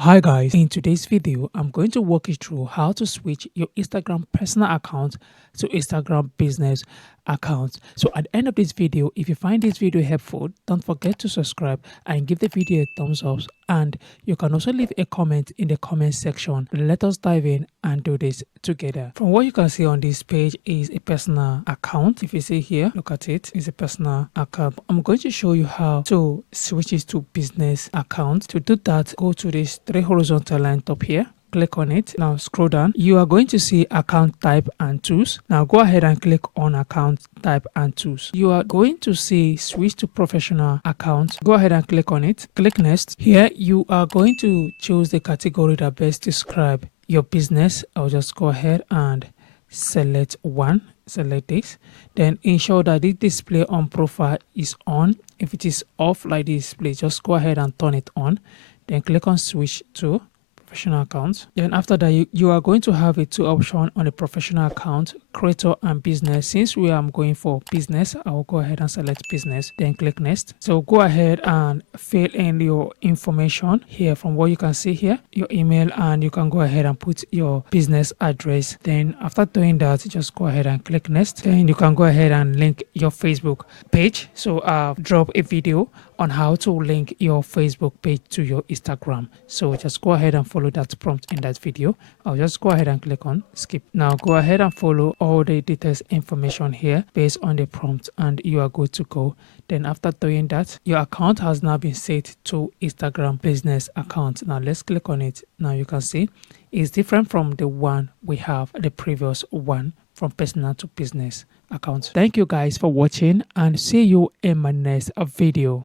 Hi guys, in today's video, I'm going to walk you through how to switch your Instagram personal account to Instagram business account. So at the end of this video, if you find this video helpful, don't forget to subscribe and give the video a thumbs up. And you can also leave a comment in the comment section. Let us dive in and do this together. From what you can see on this page is a personal account. If you see here, look at it, it's a personal account. I'm going to show you how to switch it to business account. To do that, go to this three horizontal line top here, click on it. Now scroll down, you are going to see account type and tools. Now go ahead and click on account type and tools. You are going to see switch to professional account. Go ahead and click on it, click next. Here you are going to choose the category that best describe your business. I'll just go ahead and select one, select this, then ensure that the display on profile is on. If it is off like this, please just go ahead and turn it on, then click on switch to professional account. Then after that, you are going to have a two option on the professional account, creator and business. Since we are going for business, I will go ahead and select business, then click next. So go ahead and fill in your information here. From what you can see here, your email, and you can go ahead and put your business address. Then after doing that, just go ahead and click next. Then you can go ahead and link your Facebook page. So I've dropped a video on how to link your Facebook page to your Instagram. So just go ahead and follow that prompt in that video. I'll just go ahead and click on skip. Now go ahead and follow all the details information here based on the prompt and you are good to go. Then after doing that, your account has now been set to Instagram business account. Now let's click on it. Now you can see it's different from the one we have, the previous one, from personal to business account. Thank you guys for watching and see you in my next video.